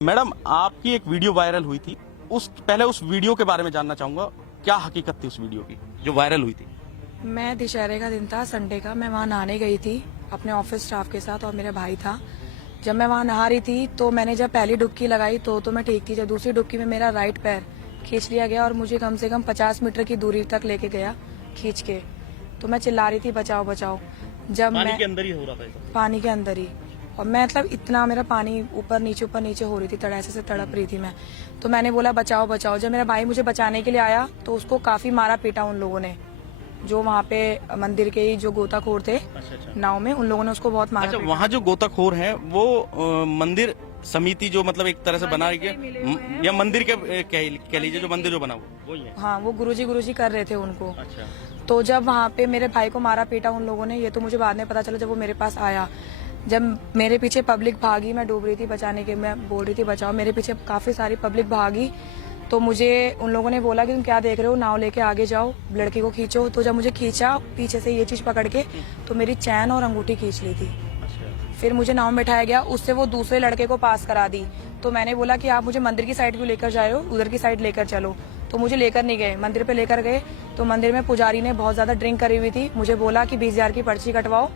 Madam, आपकी एक video viral हुई थी। पहले उस वीडियो के बारे में जानना चाहूंगा, क्या हकीकत थी उस वीडियो की जो वायरल हुई थी? मैं दशहरे का दिन था, संडे का। मैं वहाँ नहाने गई थी अपने ऑफिस स्टाफ के साथ और मेरा भाई था। जब मैं वहाँ नहा रही थी तो मैंने जब पहली डुबकी लगाई तो मैं ठीक थी। जब दूसरी डुबकी में मेरा राइट पैर खींच लिया गया और मुझे कम से कम 50 मीटर की दूरी तक लेके गया खींच के। तो मैं चिल्ला रही थी बचाओ बचाओ। जब पानी के अंदर ही हो रहा था ये सब? पानी के अंदर ही। और मैं मतलब इतना मेरा पानी ऊपर नीचे हो रही थी, ऐसे से तड़प रही थी मैं। तो मैंने बोला बचाओ बचाओ। जब मेरा भाई मुझे बचाने के लिए आया तो उसको काफी मारा पीटा उन लोगों ने, जो वहाँ पे मंदिर के ही जो गोताखोर थे। अच्छा। नाव में उन लोगों ने उसको बहुत मारा। अच्छा, वहाँ जो गोताखोर हैं वो मंदिर समिति जो मतलब एक तरह से बना रही है, या मंदिर के कह लीजिए जो मंदिर जो बना हुआ वही है? हाँ, वो गुरुजी कर रहे थे उनको। अच्छा। तो जब वहाँ पे मेरे भाई को मारा पीटा उन लोगों ने, ये तो मुझे बाद में पता चला जब वो मेरे पास आया। जब मेरे पीछे पब्लिक भागी, मैं डूब रही थी बचाने के, मैं बोल रही थी बचाओ, मेरे पीछे काफी सारी पब्लिक भागी। तो मुझे उन लोगों ने बोला कि तुम क्या देख रहे हो, नाव लेके आगे जाओ, लड़की को खींचो। तो जब मुझे खींचा पीछे से ये चीज पकड़ के, तो मेरी चैन और अंगूठी खींच ली थी। फिर मुझे नाव में बैठाया गया, उससे वो दूसरे लड़के को पास करा दी। तो मैंने बोला कि आप मुझे मंदिर की साइड क्यों लेकर जा रहे हो, उधर की साइड लेकर चलो। तो मुझे लेकर नहीं गए, मंदिर पे लेकर गए। तो मंदिर में पुजारी ने बहुत ज्यादा ड्रिंक करी हुई थी, मुझे बोला कि 20,000 की पर्ची कटवाओ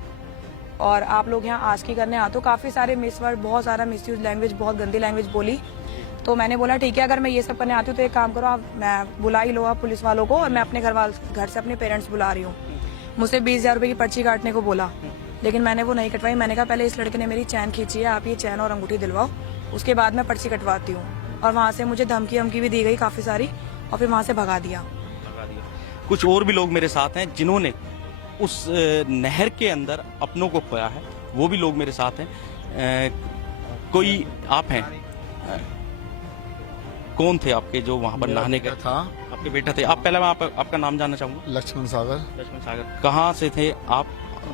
और आप लोग यहाँ आस्की करने आते हो। काफी सारे मिसवर्ड, बहुत सारा मिसयूज लैंग्वेज, बहुत गंदी लैंग्वेज बोली। तो मैंने बोला ठीक है, अगर मैं ये सब करने आती हूँ तो एक काम करो, आप मैं बुला ही लो आप पुलिस वालों को, और मैं अपने घर से अपने पेरेंट्स बुला रही हूँ। मुझसे 20,000 रुपए की पर्ची काटने को बोला, लेकिन मैंने वो नहीं कटवाई। मैंने कहा पहले इस लड़के ने मेरी चैन खींची है, आप ये चैन और अंगूठी दिलवाओ, उसके बाद मैं पर्ची कटवाती हूँ। और वहाँ से मुझे धमकी भी दी गई काफी सारी, और फिर वहाँ से भगा दिया। कुछ और भी लोग मेरे साथ हैं जिन्होंने उस नहर के अंदर अपनों को खोया है, वो भी लोग मेरे साथ हैं। कोई आप हैं? कौन थे आपके जो वहाँ पर नहाने गए? था आपके बेटा थे? आप पहले मैं आपका नाम जानना चाहूंगा। लक्ष्मण सागर। लक्ष्मण सागर। कहाँ से थे आप?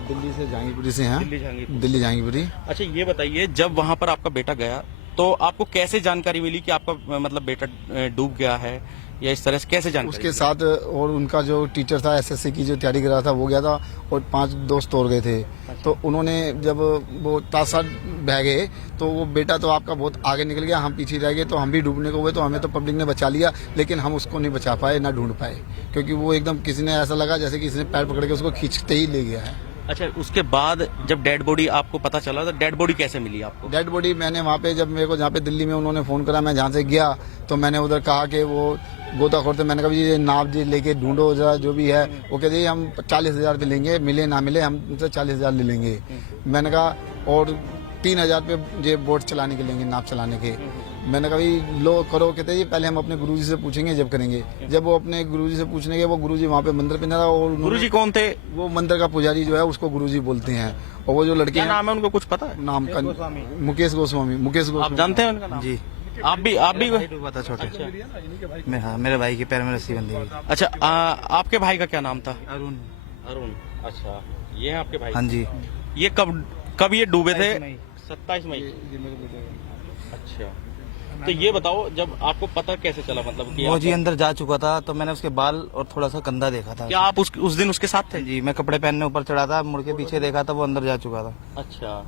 दिल्ली से जहांगीरपुरी से हैं। दिल्ली जहांगीरपुरी। अच्छा, ये बताइए, जब वहाँ पर आपका बेटा गया तो आपको कैसे जानकारी मिली कि आपका मतलब बेटा डूब गया है, या इस तरह से कैसे जानकारी? उसके साथ और उनका जो टीचर था, एसएससी की जो तैयारी कर रहा था, वो गया था और 5 दोस्त और गए थे। तो उन्होंने जब वो तासा बह गए तो वो बेटा तो आपका बहुत आगे निकल गया, हम पीछे रह गए। तो हम भी डूबने को हुए, तो हमें तो पब्लिक ने बचा लिया, लेकिन हम उसको नहीं बचा पाए, ना ढूंढ पाए, क्योंकि वो एकदम किसी ने ऐसा लगा जैसे किसी ने पैर पकड़ के उसको खींचते ही ले गया है। अच्छा, उसके बाद जब डेड बॉडी आपको पता चला तो डेड बॉडी कैसे मिली आपको? डेड बॉडी मैंने वहाँ पे, जब मेरे को जहाँ पे दिल्ली में उन्होंने फोन करा, मैं जहाँ से गया तो मैंने उधर कहा कि वो गोताखोर थे। मैंने कहा ये नाव जी लेके ढूंढो जरा जो भी है। वो कहते हम 40,000 रुपये लेंगे, मिले ना मिले हम उनसे 40,000 ले लेंगे। मैंने कहा और 3,000 रुपये ये बोट चलाने के लेंगे, नाव चलाने के। मैंने कहा भाई लो करो। कहते जी पहले हम अपने गुरुजी से पूछेंगे जब करेंगे। जब वो अपने गुरुजी से पूछने गए, वो गुरुजी वहाँ पे मंदिर पे ना था। और गुरुजी कौन थे? वो मंदिर का पुजारी जो है उसको गुरुजी बोलते हैं। और वो जो लड़के, क्या नाम है उनको, कुछ पता है? नाम का मुकेश गोस्वामी। आप जानते हैं उनका नाम? जी। आप भी डूबा था छोटे। मैं, हाँ, मेरे भाई के पैर में रस्सी बंधी हुई। अच्छा, आपके भाई का क्या नाम था? अरुण। अरुण। अच्छा, ये है आपके भाई? हाँ जी। ये कब ये डूबे थे? 27 मई। अच्छा, तो ये बताओ, जब आपको पता कैसे चला, मतलब कि वो जी अंदर जा चुका था, तो मैंने उसके बाल और थोड़ा सा कंधा देखा था। क्या आप उस दिन उसके साथ थे? जी, मैं कपड़े पहनने ऊपर चढ़ा था, मुड़ के पीछे देखा था, वो अंदर जा चुका था। अच्छा,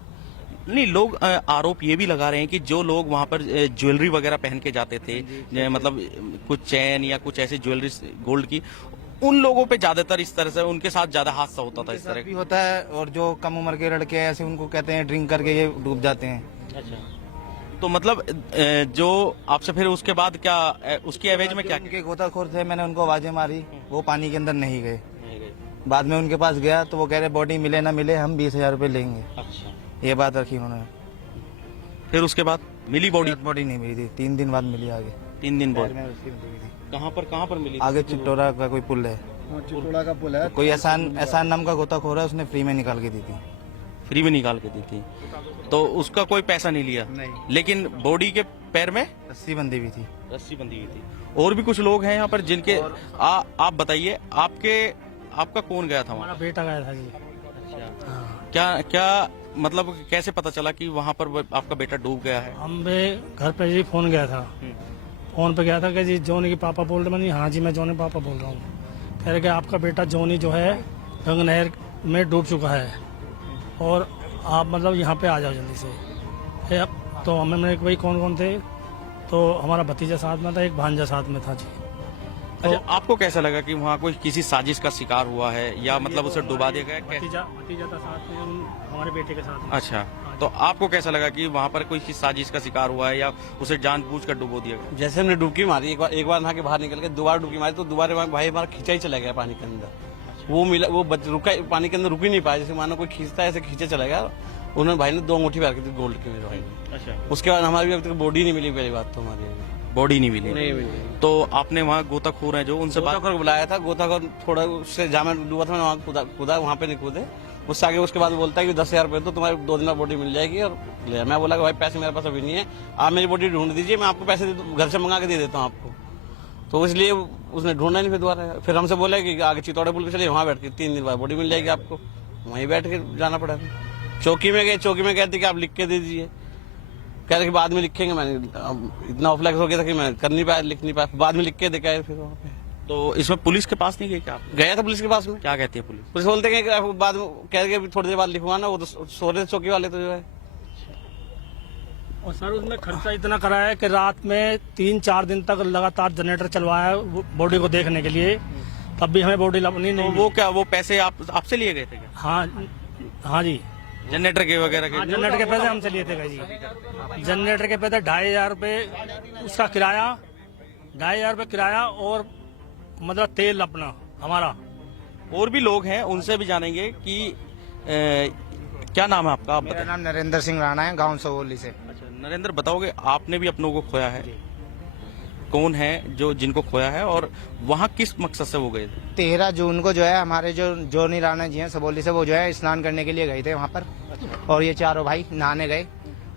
नहीं, लोग आरोप ये भी लगा रहे हैं कि जो लोग वहाँ पर ज्वेलरी वगैरह पहन के जाते थे, मतलब कुछ चैन या कुछ ऐसी ज्वेलरी गोल्ड की, उन लोगों पे ज्यादातर इस तरह से उनके साथ ज्यादा हादसा होता था। इस तरह भी होता है, और जो कम उम्र के लड़के ऐसे, उनको कहते हैं ड्रिंक करके ये डूब जाते हैं। अच्छा, तो मतलब जो आपसे फिर उसके बाद क्या उसकी एवज में क्या? उनके गोताखोर थे, मैंने उनको आवाजें मारी, वो पानी के अंदर नहीं गए। बाद में उनके पास गया तो वो कह रहे बॉडी मिले ना मिले हम 20,000 रुपये लेंगे। अच्छा, ये बात रखी उन्होंने। फिर उसके बाद मिली बॉडी? बॉडी नहीं मिली थी, 3 दिन बाद मिली आगे। 3 दिन बाद? पैर में रस्सी बंधी हुई थी। कहाँ पर मिली? आगे चिट्टोरा का कोई पुल है, चिटोड़ा का पुल है। कोई एहसान नाम का गोताखोर है, उसने फ्री में निकाल के दी थी। फ्री में निकाल के दी थी, तो उसका कोई पैसा नहीं लिया? नहीं। लेकिन बॉडी के पैर में रस्सी बंधी हुई थी। रस्सी बंधी हुई थी। और भी कुछ लोग हैं यहाँ पर जिनके आप बताइए, आपका कौन गया था वहाँ? हमारा बेटा गया था जी। अच्छा, हाँ। क्या मतलब कैसे पता चला कि वहाँ पर आपका बेटा डूब गया है? हम भी घर पे जी फोन गया था। फोन पे गया था कि जी जॉनी के पापा बोल रहे। मैंने हाँ जी मैं जॉनी पापा बोल रहा हूँ। कह रहे कि आपका बेटा जॉनी जो है गंगा नहर में डूब चुका है और आप मतलब यहाँ पे आ जाओ जल्दी से। तो हमने भाई कौन कौन थे, तो हमारा भतीजा साथ में था, एक भांजा साथ में था जी। अच्छा, आपको कैसा लगा कि वहाँ कोई किसी साजिश का शिकार हुआ है या मतलब उसे डुबा दिया गया? भतीजा था साथ में, हमारे बेटे के साथ में। अच्छा, तो आपको कैसा लगा कि वहाँ पर कोई साजिश का शिकार हुआ है या उसे जानबूझकर डुबो दिया गया? जैसे हमने डुबकी मारी, एक बार नहा के बाहर निकल के दोबारा डुबकी मारी, तो दोबारा भाई हमारा खींचा ही चला गया पानी के अंदर। वो मिला, वो रुका पानी के अंदर, रुक ही नहीं पाया, जैसे मानो कोई खींचता है ऐसे खींचे चला गया। उन्होंने भाई ने 2 अंगूठी पहन के गोल्ड की, मेरे भाई ने। अच्छा, उसके बाद हमारी अभी तक बॉडी नहीं मिली। पहली बात तो हमारी बॉडी नहीं मिली। नहीं मिली। तो आपने वहाँ गोताखोर हैं जो उनसे बात गोताखोर बुलाया था, गोताखोर थोड़ा उससे जहाँ मैं डूबा था, मैं वहाँ कूदा, वहाँ पे नहीं कूदे। उससे आगे उसके बाद बोलता है कि 10,000 रुपये तो तुम्हारी 2 दिन में बॉडी मिल जाएगी। और ले, मैं बोला कि भाई पैसे मेरे पास अभी नहीं है, आप मेरी बॉडी ढूंढ दीजिए, मैं आपको पैसे घर से मंगा के दे देता हूँ आपको। तो इसलिए उसने ढूंढा नहीं फिर दोबारा। फिर हमसे बोला कि आगे चितौड़ा पुल पे चलिए, वहाँ बैठ के 3 दिन बाद बॉडी मिल जाएगी आपको। वहीं बैठ के जाना पड़ा। चौकी में गए, कहते कि आप लिख के दे दीजिए। कह रहे कि बाद में लिखेंगे। मैंने इतना ऑफलाइन हो गया था कि मैं कर नहीं पाया, लिख नहीं पाया। बाद में लिख के देखा है फिर वहाँ पे। तो इसमें पुलिस के पास नहीं गए क्या आप? गया था पुलिस के पास में। क्या कहती है पुलिस? पुलिस बोलते हैं कि बाद में कह रहे कि थोड़ी देर बाद लिखवाना। वो तो सो रहे चौकी वाले तो जो है। और सर उसमें खर्चा इतना करा है कि रात में 3-4 दिन तक लगातार जनरेटर चलवाया बॉडी को देखने के लिए, तब भी हमें बॉडी नहीं तो वो क्या, वो पैसे आपसे लिए गए थे क्या? हाँ जी, जनरेटर के वगैरह के? जनरेटर के पैसे हमसे लिए थे भाई जी। जनरेटर के पैसे 2,500 रुपये उसका किराया, 2,500 रुपये किराया, और मतलब तेल अपना हमारा। और भी लोग हैं, उनसे भी जानेंगे कि क्या नाम है आपका? आप मेरा बताएं। नाम नरेंद्र सिंह राणा है, गांव सवोली से। अच्छा नरेंद्र, बताओगे आपने भी अपनों को खोया है, कौन है जो जिनको खोया है और वहाँ किस मकसद से वो गए थे? 13 जून को जो है हमारे जो जोनी राणा जी हैं सबोली से, वो जो है स्नान करने के लिए गए थे वहाँ पर। और ये चारों भाई नहाने गए,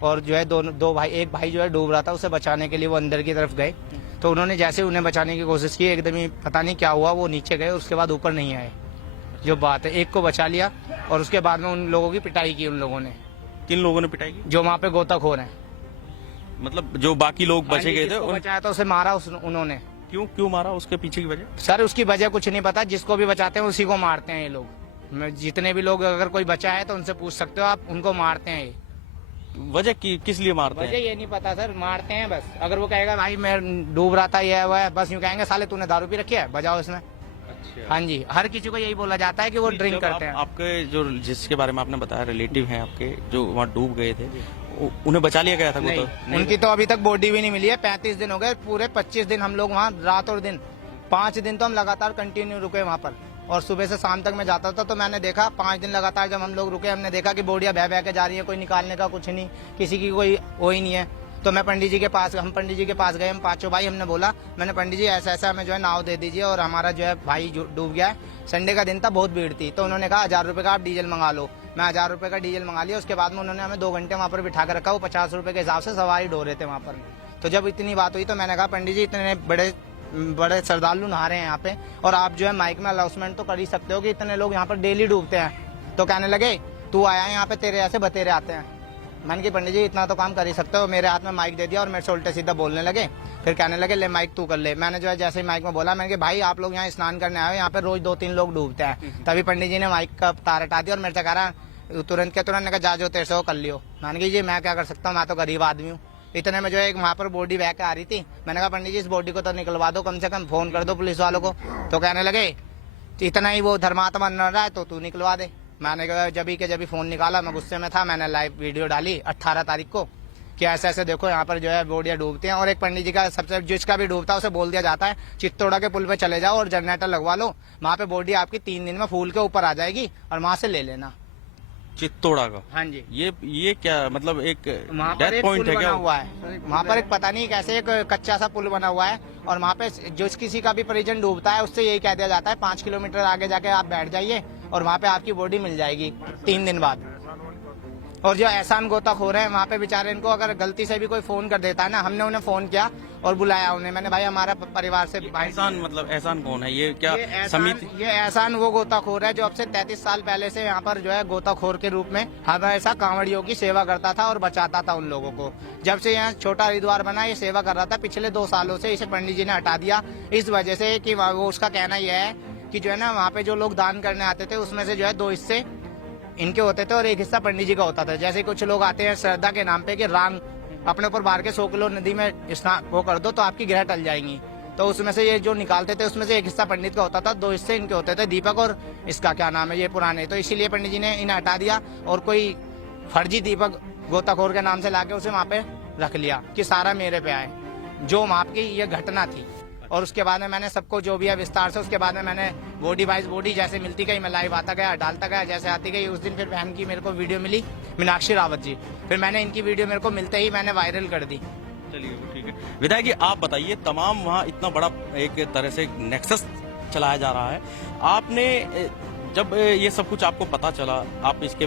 और जो है दो भाई, एक भाई जो है डूब रहा था, उसे बचाने के लिए वो अंदर की तरफ गए। तो उन्होंने जैसे उन्हें बचाने की कोशिश की, एकदम ही पता नहीं क्या हुआ, वो नीचे गए, उसके बाद ऊपर नहीं आए। जो बात है, एक को बचा लिया और उसके बाद में उन लोगों की पिटाई की उन लोगों ने। किन लोगों ने पिटाई की? जो वहाँ पे गोताखोर हैं। मतलब जो बाकी लोग बचे गए थे जिसको बचाया था उसे मारा उन्होंने। क्यों मारा? उसके पीछे की वजह? सर उसकी वजह कुछ नहीं पता, जिसको भी बचाते हैं उसी को मारते हैं ये लोग। जितने भी लोग, अगर कोई बचा है तो उनसे पूछ सकते हो आप, उनको मारते हैं ये। वजह किस लिए मारते वजह हैं? ये नहीं पता सर, मारते हैं बस। अगर वो कहेगा भाई मैं डूब रहा था, ये हुआ है, बस यूँ कहेंगे साले तूने दारू पी रखी है, बजाओ इसमें। अच्छा। हाँ जी, हर किसी को यही बोला जाता है कि वो ड्रिंक करते हैं। आपके जो जिसके बारे में आपने बताया रिलेटिव हैं आपके, जो वहाँ डूब गए थे, उन्हें बचा लिया गया था? नहीं, तो उनकी तो अभी तक बॉडी भी नहीं मिली है। 35 दिन हो गए, पूरे 25 दिन हम लोग वहाँ रात और दिन, 5 दिन तो हम लगातार कंटिन्यू रुके वहाँ पर। और सुबह से शाम तक मैं जाता था, तो मैंने देखा 5 दिन लगातार जब हम लोग रुके, हमने देखा कि बोडियां बह बह के जा रही है, कोई निकालने का कुछ नहीं, किसी की कोई वो ही नहीं है। तो मैं पंडित जी के पास, हम पंडित जी के पास गए, हम पांचों भाई, हमने बोला, मैंने पंडित जी ऐसा ऐसा हमें जो है नाव दे दीजिए, और हमारा जो है भाई डूब गया है। संडे का दिन था, बहुत भीड़ थी। तो उन्होंने कहा 1,000 रुपये का आप डीजल मंगा लो। मैं 1,000 रुपये का डीजल मंगा लिया। उसके बाद में उन्होंने हमें 2 घंटे वहाँ पर बिठा कर रखा। वो 50 रुपये के हिसाब से सवारी ढो रहे थे वहाँ पर। तो जब इतनी बात हुई तो मैंने कहा पंडित जी इतने बड़े श्रद्धालु नहा रहे हैं यहाँ पे, और आप जो है माइक में अनाउंसमेंट तो कर ही सकते हो कि इतने लोग यहाँ पर डेली डूबते हैं। तो कहने लगे तू आया है यहाँ पे, तेरे ऐसे बतेरे आते हैं। मैंने कहा पंडित जी इतना तो काम कर ही सकते हो। मेरे हाथ में माइक दे दिया और मेरे से उल्टे सीधा बोलने लगे। फिर कहने लगे ले माइक तू कर ले। मैंने जो है जैसे ही माइक में बोला, मैंने कहा भाई आप लोग यहाँ स्नान करने आए हो, यहाँ पे रोज 2-3 लोग डूबते हैं। तभी पंडित जी ने माइक का तार हटा दिया और मेरे से कह रहा तुरंत के तुरंत, जा जो तेरे से वो कर लियो। मैंने कहा जी मैं क्या कर सकता हूँ, मैं तो गरीब आदमी हूँ। इतने में जो है एक वहाँ पर बॉडी बह के आ रही थी। मैंने कहा पंडित जी इस बॉडी को तो निकलवा दो, कम से कम फोन कर दो पुलिस वालों को। तो कहने लगे इतना ही वो धर्मात्मा न रहा है तो तू निकलवा दे। मैंने कहा जब फोन निकाला, मैं गुस्से में था, मैंने लाइव वीडियो डाली 18 तारीख को कि ऐसे ऐसे देखो यहाँ पर जो है बॉडियाँ डूबती हैं। और एक पंडित जी का सबसे जिसका भी डूबता है उसे बोल दिया जाता है चित्तौड़ा के पुल पे चले जाओ और जनरेटर लगवा लो, वहाँ पे बॉडी आपकी 3 दिन में फूल के ऊपर आ जाएगी और वहाँ से ले लेना। चित्तौड़ा का? हाँ जी। ये क्या मतलब एक वहाँ पर डेथ एक पॉइंट पुल है बना क्या? हुआ है, वहाँ पर एक पता नहीं कैसे एक कच्चा सा पुल बना हुआ है, और वहाँ पे जो किसी का भी परिजन डूबता है उससे यही कह दिया जाता है 5 किलोमीटर आगे जाके आप बैठ जाइए और वहाँ पे आपकी बॉडी मिल जाएगी 3 दिन बाद। और जो एहसान गोताखोर है वहाँ पे बेचारे, इनको अगर गलती से भी कोई फोन कर देता है ना, हमने उन्हें फोन किया और बुलाया उन्हें। मैंने भाई हमारा परिवार से भाई, एहसान मतलब एहसान कौन है? ये क्या समिति? ये एहसान वो गोताखोर है जो अब से 33 साल पहले से यहाँ पर जो है गोताखोर के रूप में हमेशा कांवड़ियों की सेवा करता था और बचाता था उन लोगों को। जब से यहाँ छोटा हरिद्वार बना ये सेवा कर रहा था। पिछले 2 सालों से इसे पंडित जी ने हटा दिया इस वजह से कि वो उसका कहना यह है कि जो है ना वहाँ पे जो लोग दान करने आते थे उसमें से जो है 2 हिस्से इनके होते थे और 1 हिस्सा पंडित जी का होता था। जैसे कुछ लोग आते हैं श्रद्धा के नाम पे कि रांग अपने ऊपर बाहर के 100 किलो नदी में स्नान वो कर दो तो आपकी ग्रह टल जाएंगी। तो उसमें से ये जो निकालते थे उसमें से एक हिस्सा पंडित का होता था, 2 हिस्से इनके होते थे, दीपक और इसका क्या नाम है ये पुराने। तो इसीलिए पंडित जी ने इन्हें हटा दिया और कोई फर्जी दीपक गोताखोर के नाम से लाके उसे वहाँ पे रख लिया कि सारा मेरे पे आए, जो वहाँ की ये घटना थी। और उसके बाद में मैंने सबको जो भी है विस्तार से, उसके बाद में मैंने बॉडी वाइज बॉडी जैसे मिलती गई मैं लाइव आता गया, डालता गया, जैसे आती गई। उस दिन फिर बहन की मेरे को वीडियो मिली, मीनाक्षी रावत जी, फिर मैंने इनकी वीडियो मेरे को मिलते ही मैंने वायरल कर दी। चलिए वो ठीक है। विधायक जी आप बताइए, तमाम वहाँ इतना बड़ा एक तरह से नेक्सस चलाया जा रहा है, आपने जब ये सब कुछ आपको पता चला, आप इसके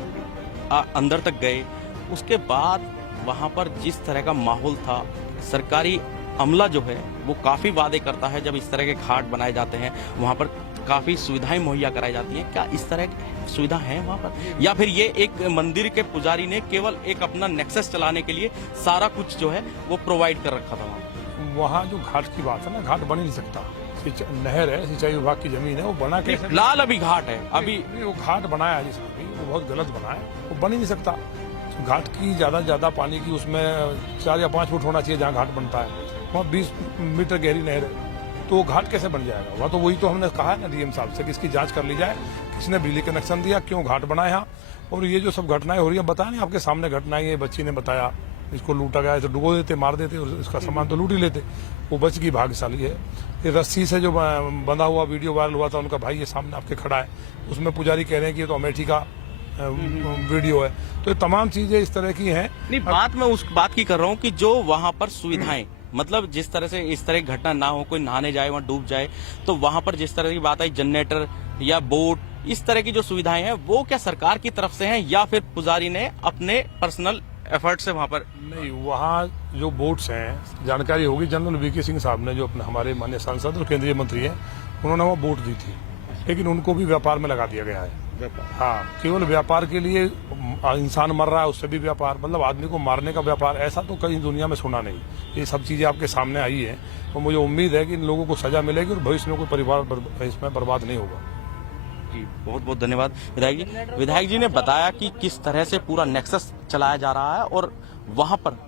अंदर तक गए, उसके बाद वहाँ पर जिस तरह का माहौल था, सरकारी अमला जो है वो काफी वादे करता है जब इस तरह के घाट बनाए जाते हैं, वहाँ पर काफी सुविधाएं मुहैया कराई जाती हैं, क्या इस तरह की सुविधा है वहाँ पर, या फिर ये एक मंदिर के पुजारी ने केवल एक अपना नेक्सस चलाने के लिए सारा कुछ जो है वो प्रोवाइड कर रखा था वहाँ जो घाट की बात है ना, घाट बन ही नहीं सकता। नहर है, सिंचाई विभाग की जमीन है, वो बना कैसे? लाल अभी घाट है, अभी वो घाट बनाया है जिसका भी, वो बहुत गलत बना है, वो बन ही नहीं सकता। घाट की ज्यादा पानी की उसमें 4 या 5 फुट होना चाहिए जहाँ घाट बनता है, वहाँ 20 मीटर गहरी नहर है, तो घाट कैसे बन जाएगा? वहाँ तो वही तो हमने कहा है ना डीएम साहब से कि इसकी जांच कर ली जाए, किसने बिजली कनेक्शन दिया, क्यों घाट बनाया यहाँ। और ये जो सब घटनाएं हो रही है, बताया नहीं आपके सामने घटनाएं, ये बच्ची ने बताया, इसको लूटा गया, तो डुबो देते, मार देते और इसका सामान तो लूट ही लेते, वो बच गई, भाग्यशाली है। ये रस्सी से जो बंधा हुआ वीडियो वायरल हुआ था, उनका भाई ये सामने आपके खड़ा है, उसमें पुजारी कह रहे हैं कि ये तो अमेठी का वीडियो है। तो ये तमाम चीजें इस तरह की हैं। नहीं, बात मैं उस बात की कर रहा हूँ कि जो वहाँ पर सुविधाएं, मतलब जिस तरह से इस तरह की घटना ना हो, कोई नहाने जाए वहाँ डूब जाए, तो वहाँ पर जिस तरह की बात आई जनरेटर या बोट, इस तरह की जो सुविधाएं हैं वो क्या सरकार की तरफ से हैं या फिर पुजारी ने अपने पर्सनल एफर्ट से वहाँ पर? नहीं, वहाँ जो बोट्स हैं, जानकारी होगी जनरल वीके सिंह साहब ने, जो अपने हमारे माननीय सांसद और केंद्रीय मंत्री हैं, उन्होंने वो बोट दी थी, लेकिन उनको भी व्यापार में लगा दिया गया है। हाँ, केवल व्यापार के लिए इंसान मर रहा है, उससे भी व्यापार, मतलब आदमी को मारने का व्यापार, ऐसा तो कहीं दुनिया में सुना नहीं। ये सब चीजें आपके सामने आई है, तो मुझे उम्मीद है कि इन लोगों को सजा मिलेगी और भविष्य में कोई परिवार इसमें बर्बाद नहीं होगा। जी बहुत बहुत धन्यवाद विधायक जी। विधायक जी ने बताया कि किस तरह से पूरा नेक्सस चलाया जा रहा है और वहां पर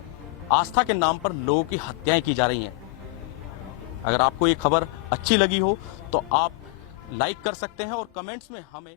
आस्था के नाम पर लोगों की हत्याएं की जा रही हैं। अगर आपको ये खबर अच्छी लगी हो तो आप लाइक कर सकते हैं और कमेंट्स में हमें